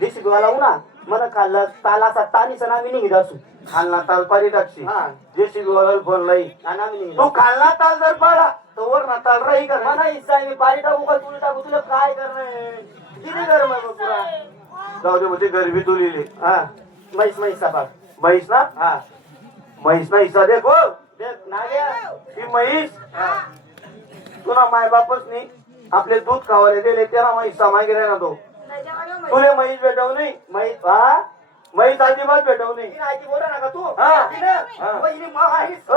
दिशी गोवाला उना मला खाल्लं ताल असा तानीचं नामी निघित असू खालना ताल पारी टाकशी हा जेशी गोवाला फोन लाई नामी निघित तू खालना ताल जर पाडा तर वर ना ताल राही कर मला इच्छा आहे मी पाणी टाकू का तुला टाकू तुला काय करणार किती गरम आहे मग पुरा जाऊ दे म्हणजे गरबी तुलिली हा म्हैस म्हैस सपाट म्हैस ना हा म्हैस ना हिस्सा देखो देख नाग्या ती म्हैस तुला माय बापच नाही आपले दूध खावाले दिले त्याला म्हैस मागे ना तो तुले म्हैस भेटव नाही म्हैस हा म्हैस अजिबात भेटव नाही ती आजी बोला ना का तू हा. तिनं? हा. पहिली माव आहेस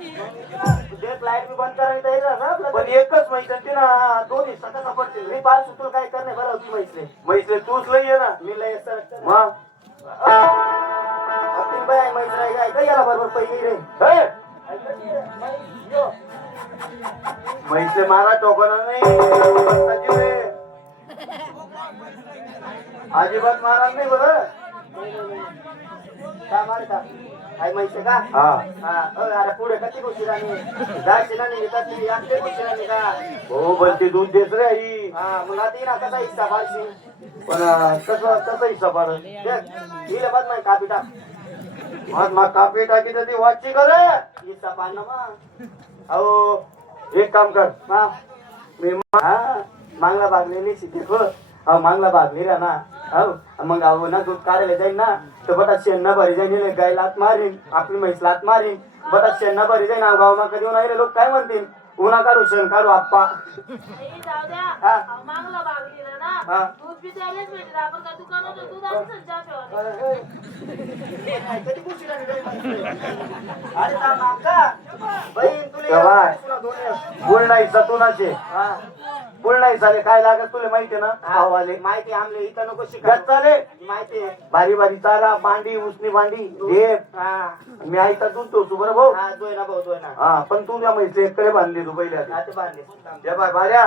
देख लाईट मी बंद करायला तयार आहे ना आपलं. पण एकच म्हैस असते ना दोन हिस्सा कसा पडतील मी पाच सुतून काय करणे बरं तू म्हैसले म्हैसले तूच लई ये ना मी लय सर मग तीन बाय म्हैस राही काय काय याला बरोबर पहिली रे हे, यो. म्हैसले मारा टोकना नाही रे. अजिबात मारा नाही बरं का मारता काय म्हैसे का हा हा अरे पुढे कधी गोष्टी जायची ना नाही कधी आमचे गोष्टी का हो बनते दूध देत रे आई हा मग आता येईन कसा हिस्सा फारशी पण कसं कसं हिस्सा पार हिला बद नाही कापी टाक मग कापी टाकी तर ती वाची कर हिस्सा पान मग अहो एक काम कर हा मी हा मागला भागलेली शिके खो अहो मागला भागली रा ना हो मग अहो ना दूध काढायला जाईल ना तर बटा शेण भरी जाईन गाय लात मारीन आपली म्हैस लात मारीन बटा शेण भरी जाईन गाव मा कधी येऊन लोक काय म्हणतील उन्हा काढू शेण काढू आप्पा हा. मागला भागली ना हा. दूध बी द्यायलाच भेटेल आपण काय दुकानात दूध आणून चहा ठेवा कधी गोष्टी अरे का मागचा बहीण तेव्हा. तुला बोल नाही सतुनाशे हा बोल नाही चाले काय लागत तुला माहिती ना आवाले माहिती आमले इथं नको शिका चाले माहिती आहे बारी बारी चारा भांडी उसनी भांडी ढेप हा मी आईचा दूध तो बरं भाऊ हा जोय ना भाऊ जोय ना हा पण तू त्या म्हैसले एककडे बांधली तू पहिल्या हा ते बांधले त्या बाय बाऱ्या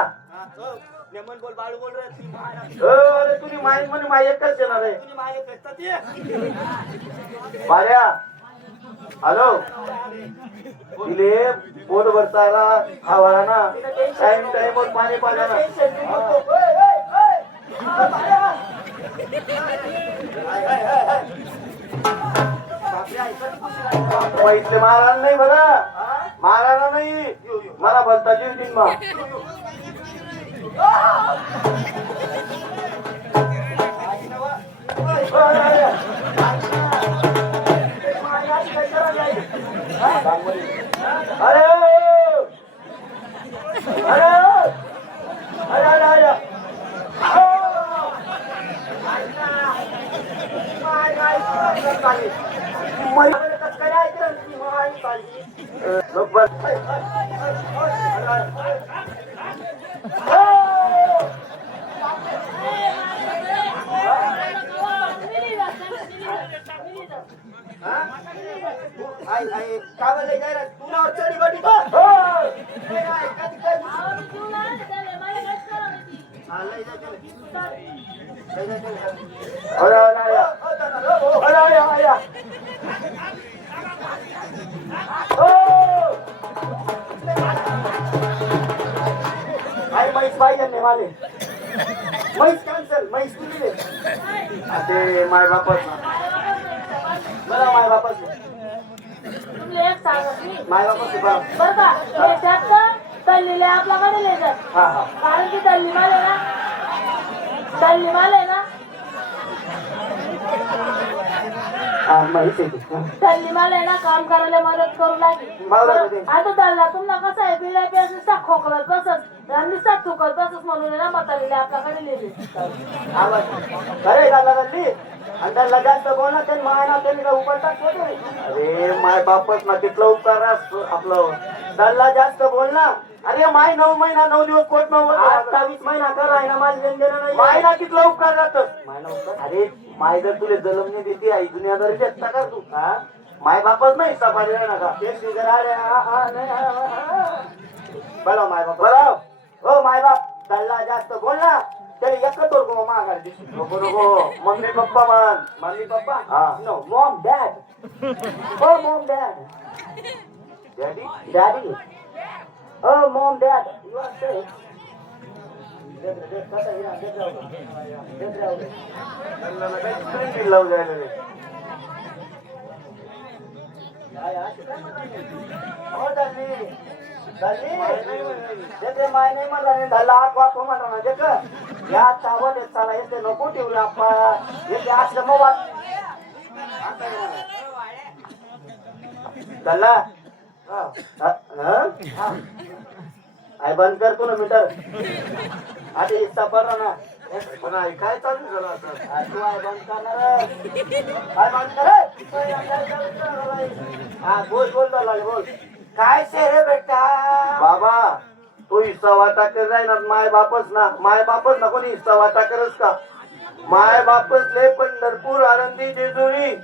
नेमन बोल बाळू बोल रे ती माय अरे तुझी माई म्हणे माई एकच येणार आहे तुझी माय पेटतात ते बाऱ्या हॅलो तिले पोट भरताला खावाला ना टाइम टाइम वर पाणी पाण्याला पैसे मारायला नाही बरं मारायला नाही मला भलता जीव दिन मग अरे अरे अरे अरे म्हैस कॅन्सल म्हैस तुझी ते माय बापच मला माय बापास तुमले एक सांगत मी माय बापास बरं बरं का याच्यात तल्लीले आपल्याकडे लेतात हा हा कारण की तल्ली माले ना हा म्हैस आहे ती. तल्ली माले ना काम करायला मदत करू लागली बरोबर आहे. आता तल्ला तुम्हाला कसं आहे पिल्या नुसता खोकलत बसत आणि नुसता थुकत बसत म्हणून ना म्हातारीले आपल्याकडे लिहिले आवाज खरे का लागली आणि त्याला जास्त बोलणार त्यांनी मायना त्यांनी का उपर टाकतो अरे माय बापच ना तिथलं उपकार आपलं त्याला जास्त बोलणार अरे माय 9 महिना 9 दिवस कोट नव्हतं 28 महिना कराय ना माझी लेन देणं नाही मायना तिथला उपकार राहतच मायना उपर अरे माय जर तुला जलमनी देते आई दुनियादारी देता कर तू हा माय बापच नाही सफारी आहे ना का ते सिगर अरे बोला माय बाप बरं हो माय बाप त्याला जास्त बोलणार त्याला एकच तोडको माघार दिसतो नको नको मम्मी पप्पा म्हण मम्मी पप्पा हा. नो मॉम डॅड हो Maugham dad daddy daddy oh mom dad you are safe त्यांना काही स्क्रीन बिल लावून द्यायला नाही. हो झाली ते माय नाही म्हणला नाही झाला आठ वाप म्हणला ना देख या चावत येत चाला येते नको ठेवलं आपा येते आश्रम वाट झाला आई बंद कर तू ना मीटर आता इच्छा पडला ना पण आई काय चालू झालं आता? तू आई बंद करणार काय बंद कर हा बोल बोल चालला बोल काय रे बेटा बाबा तो हिस्सा वाटा कर राहणार माय बापच ना माय बापच ना कोणी हिस्सा वाटा करस का माय बापच ले पंढरपूर आनंदी जेजुरी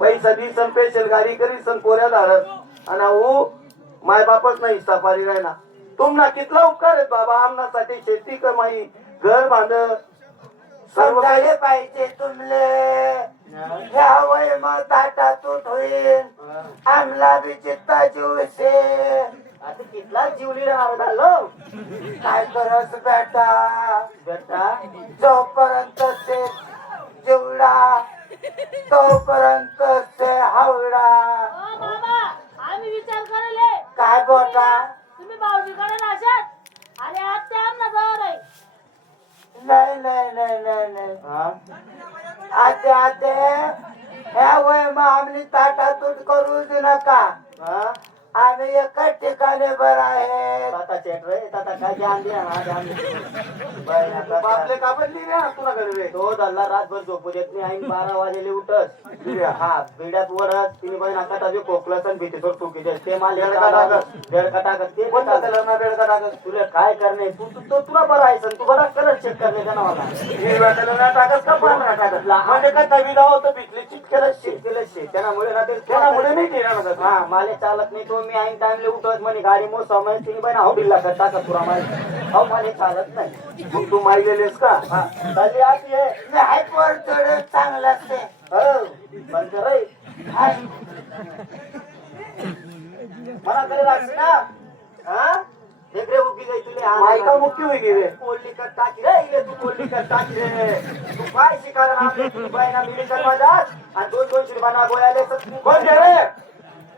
पैसा दी सन स्पेशल गाडी करी सन पोऱ्या धाडस आणि हो माय बापच ना हिस्सा पारी राहणार तुमना कितला उपकार आहेत बाबा आमनासाठी शेती कमाई घर बांध सर्व समजायला पाहिजे तुमले ह्या वय मग ताटा तूट होईल आमला बी चित्ता जीवसे आता कितला जीवली राहणार झालं काय करस बेटा बेटा जोपर्यंत से जेवढा तोपर्यंत से हावडा आम्ही विचार करायले काय बोटा तुम्ही भाऊजीकडे नाशात आणि आज ते आमना जवळ आहे नाही नाही नाही नाही नाही आते आते ह्या वय मग आम्ही ताटातूट करूच नका आम्ही एकच ठिकाणी बरं आहे आपले कापड लिहिल्या तुला घरी तो दल्ला रातभर झोपू देत नाही आई 12 वाजेले उठस हा बिड्यात वरच तिने बहीण आता ताजे खोकलस आणि भीतीसोड चुकी दे ते मला बेडका टाकत ते कोणता त्याला ना बेडका टाकत तुला काय करणे तू तो तुला बरं आहे तू बरा करत चेक करणे का नावाला हिरव्या कलरला टाकत का पांढरा टाकत म्हणजे काय तवी लावत तर भिजली चिटकेलं शेत त्यामुळे ना ते त्यामुळे नाही ठेवणार हा माले चालत नाही तो मी ऐन टाइमले उठत म्हणे गाडी मोठ समय तिने बहीण हौडीला करता का तुला माहिती हो माले चालत नाही मग तू माहिलेलेस का हा चालली आती आहे पोर थोड चांगलं असते हो पण रे मला करे लागते ना हा देखरे उगी जाई तुले मायका मुक्की होई रे कोल्ली कर टाकी रे इले तू कोल्ली कर टाकी रे तू काय शिकायला आपले तू बायना मिळकर माझास आणि 2-2 शिरबाना बोलायले कोण दे रे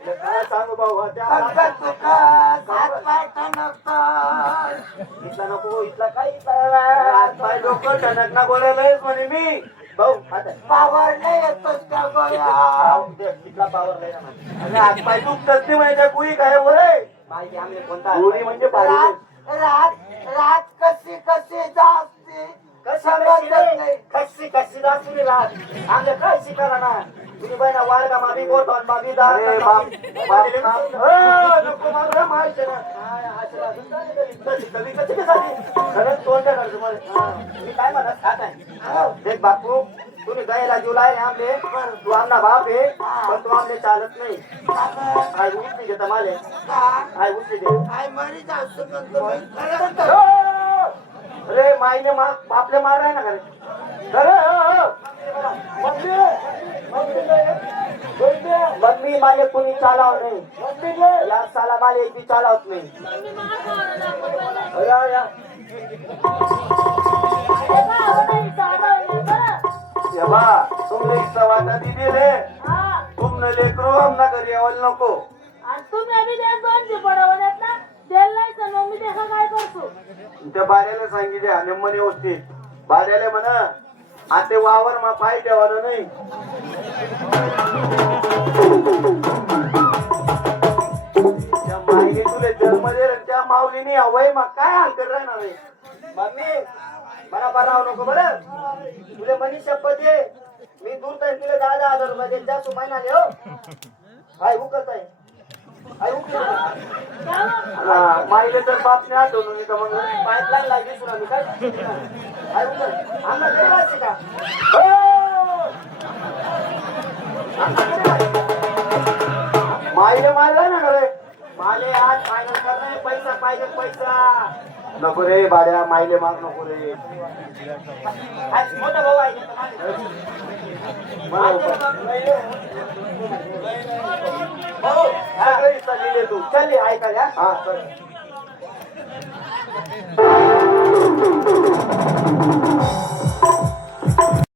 काय सांगू भाऊ त्या इथला नको इथला काय पाय डोकं टणकना बोलायलाच म्हणे मी भाऊ आता पावर नाही येतो त्या गोळ्या इथला पावर नाही ना अरे हात पाय दुखतच नाही म्हणजे कुई काय बोले माहिती आम्ही कोणता दोन्ही म्हणजे पाहिजे रात कशी कशी जास्ती कशी जास्ती रात आमच्या काय शिकायला ना तुम्ही बहिणा वाडगा मामी गोठो आणि मामी अरे बाप नको मारू माहिती मी काय म्हणत खात आहे देख बापू तुम्ही गायला जीव लायले आमले तू आमना बाप आहे पण तू आमले चालत नाही काय उचली घेता माले काय उचली दे अरे माईने बापले मार आहे ना खरे मम्मी माले कुणी चालाव नाही या साला माले एक बी चालावत नाही मम्मी मार मारायला या या बा तुमने हिस्सा वाटा दिली रे तुमने लेकरू आमना घरी यावं नको तुम्ही आम्ही त्या 2 पडवत ना तेल नाही तर मग मी त्याचा काय करतो त्या बाऱ्याला सांगितले नेमन व्यवस्थित बाऱ्याला म्हणा आते वावर मा पाय ठेवानं नाही त्या माईने तुले जन्म दे त्या माऊलीने अवय मा काय हाल कर राहणार रे मम्मी मला बनाव नको बरं तुले मनी शपथ आहे मी दूर तर तुला 10,000 रुपये जास्त महिना दे हो हाय उकत आहे हाय उकत माईले तर बापने आठवून नाही तर मग पाईपलाईन लागली सुना मी काय हाय उकत आम्हाला घरी वाटते का माईले मारला ना रे माले आज फायनल करणार पैसा पाहिजे पैसा नको रे बाड्या माईले मार नको रे आज मोठा भाऊ आहे भाऊ सगळे हिस्सा लिहिले तू चल ऐका या हा चल रे